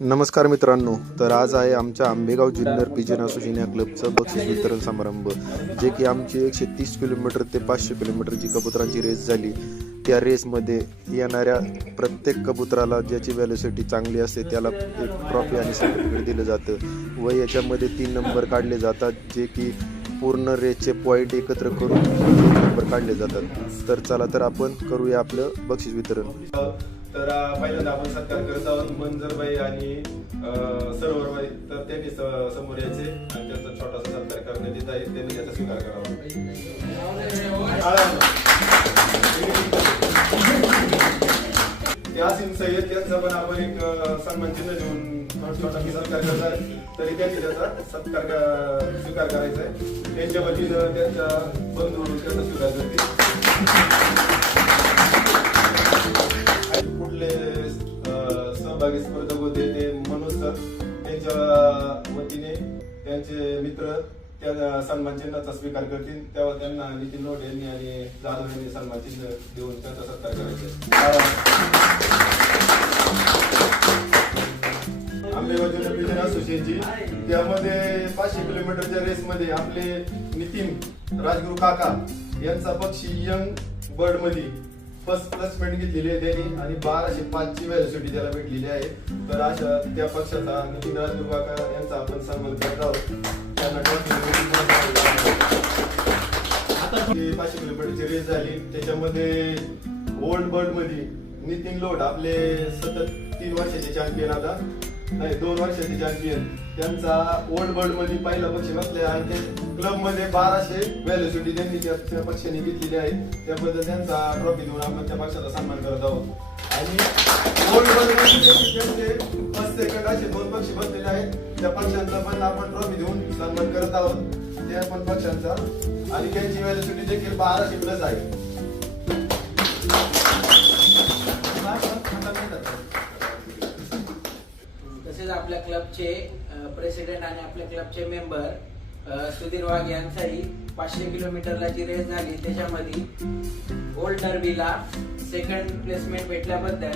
नमस्कार मित्रांनो, तर आज आहे आमच्या आंबेगाव ज्युनियर पिजन असोसिएशन या क्लबचा बक्षीस वितरण समारंभ, जे की आमची 130 किलोमीटर ते 500 किलोमीटरची कबुतरांची रेस झाली. त्या रेसमध्ये येणाऱ्या प्रत्येक कबुतराला ज्याची व्हॅल्युसिटी चांगली असते त्याला एक ट्रॉफी आणि सर्टिफिकेट दिलं जातं व याच्यामध्ये 3 नंबर काढले जातात, जे की पूर्ण रेसचे पॉईंट एकत्र करून 2 नंबर काढले जातात. तर चला तर आपण करूया आपलं बक्षीस वितरण. तर पहिल्यांदा आपण सत्कार करत आहोत मंजरबाई आणि सरोवरबाई. तर त्यांनी समोर यायचे आणि त्यांचा छोटासा सत्कार करण्यात येत आहे, त्यांनी त्याचा स्वीकार करावा. यासिन सय्यद यांचा पण आपण एक सन्मान चिन्ह देऊन छोटा सत्कार करतात, तरी त्यांनी त्याचा सत्कार स्वीकार करायचा आहे. त्यांच्या वतीनं त्यांच्या बंधू त्याचा स्वीकार करतील. कुठले सहभागी स्पर्धक होते ते मनोज सर, त्यांच्या वतीने त्यांचे मित्र त्या सन्मान चिन्हाचा स्वीकार करतील. तेव्हा त्यांना नितीन लोट यांनी आणि जाधव यांनी सन्मान चिन्ह देऊन त्यांचा सत्कार करायचा. आंबेगाव ज्युनियर पिजन असोसिएशनची त्यामध्ये 500 किलोमीटरच्या रेसमध्ये आपले नितीन राजगुरू काका यांचा पक्षी यंग बर्ड मध्ये फर्स्ट प्लेसमेंट घेतलेली आहे त्यांनी आणि 1205 ची व्हॅल्युसिटी त्याला भेटलेली आहे. तर अशा त्या पक्षाचा नितीन राजगुरू काका यांचा आपण सन्मान करत आहोत. त्यांना 500 किलोमीटरची रेस झाली, त्याच्यामध्ये ओल्ड बर्ड मध्ये नितीन लोट आपले सतत 3 वर्षाचे चॅम्पियन, आता नाही 2 वर्षाचे चॅम्पियन, त्यांचा ओल्ड बर्ड मध्ये पहिला पक्ष बसले आणि ते क्लब मध्ये 1200 व्हॅल्युसिटी त्यांनी त्या पक्षाने घेतलेली आहे. त्याबद्दल त्यांचा ट्रॉफी देऊन आपण त्या पक्षाचा सन्मान करत आहोत. आणि ओल्ड बर्ड मध्ये त्यांचे फर्स्ट सेकंड असे 2 पक्ष बसलेले आहेत, त्या पक्षांचा पण आपण ट्रॉफी देऊन सन्मान करत आहोत त्या पण पक्षांचा, आणि त्यांची व्हॅल्युसिटी देखील 1200 प्लस आहे. तसेच आपल्या क्लबचे प्रेसिडेंट आणि आपल्या क्लबचे मेंबर सुधीर वाघ यांचाही 500 किलोमीटरला जी रेस झाली त्याच्यामध्ये ओल्ड डर्बीला सेकंड प्लेसमेंट भेटल्याबद्दल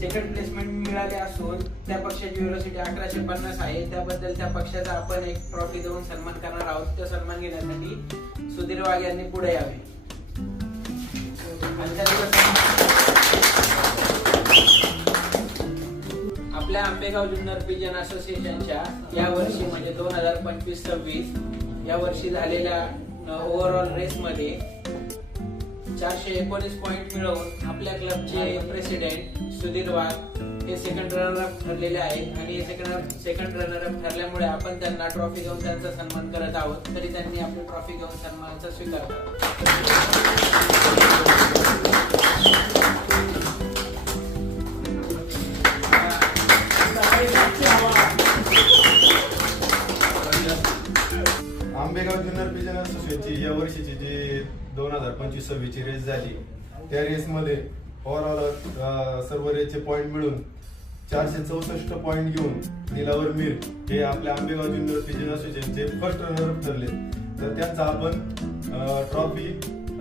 सेकंड प्लेसमेंट मिळाले असून त्या पक्षाची व्हेलोसिटी 1150 आहे. त्याबद्दल त्या पक्षाचा आपण एक ट्रॉफी देऊन सन्मान करणार आहोत. तो सन्मान घेण्यासाठी सुधीर वाघ यांनी पुढे यावे. आपल्या आंबेगाव ज्युनियर पिजन असोसिएशनच्या या वर्षी म्हणजे 2025-26 या वर्षी झालेल्या ओव्हरऑल रेसमध्ये 419 पॉइंट मिळवून आपल्या क्लबचे प्रेसिडेंट सुधीर वाघ हे सेकंड रनर अप ठरलेले आहेत आणि सेकंड रनर अप ठरल्यामुळे आपण त्यांना ट्रॉफी देऊन त्यांचा सन्मान करत आहोत. तरी त्यांनी आपली ट्रॉफी घेऊन सन्मानाचा स्वीकार करावा. आंबेगाव ज्युनियर पिजन असोसिएशनची या वर्षीची जी 2025-26 ची रेस झाली, त्या रेसमध्ये ओव्हरऑल सर्व रेसचे पॉईंट मिळून 464 पॉईंट घेऊन दिलावर मीर हे आपल्या आंबेगाव ज्युनियर पिजन असोसिएशनचे फर्स्ट रनर अप ठरले. तर त्यांचा आपण ट्रॉफी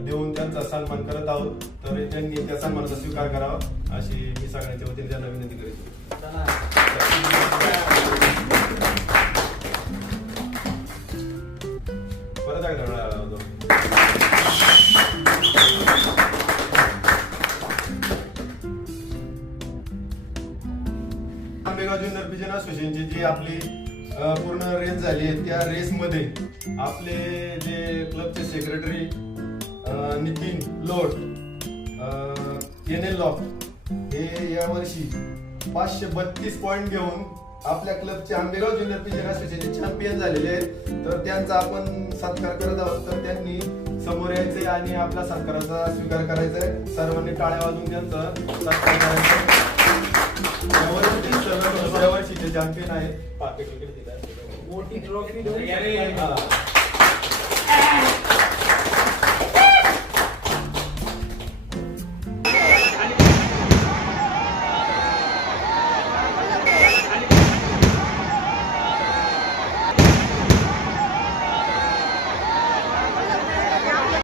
देऊन त्यांचा सन्मान करत आहोत. तर त्यांनी त्या सन्मानाचा स्वीकार करावा अशी मी सगळ्यांच्या वतीने त्यांना विनंती करतो. परत आंबेगाव ज्युनियर पिजन असोसिएशनची जी आपली पूर्ण रेस झाली आहे, त्या रेसमध्ये आपले जे क्लबचे सेक्रेटरी नितीन लोट NL लॉक हे यावर्षी 532 पॉइंट घेऊन आपल्या क्लबचे आंबेगाव ज्युनियर पिजन असोसिएशनचे चॅम्पियन झालेले आहेत. तर त्यांचा आपण सत्कार करत आहोत. तर त्यांनी समोर यायचे आणि आपल्या सत्काराचा स्वीकार करायचा आहे. सर्वांनी टाळ्या वाजवून त्यांचा सत्कार करायचा. या वर्षीचे चॅम्पियन आहेत. मोठी ट्रॉफी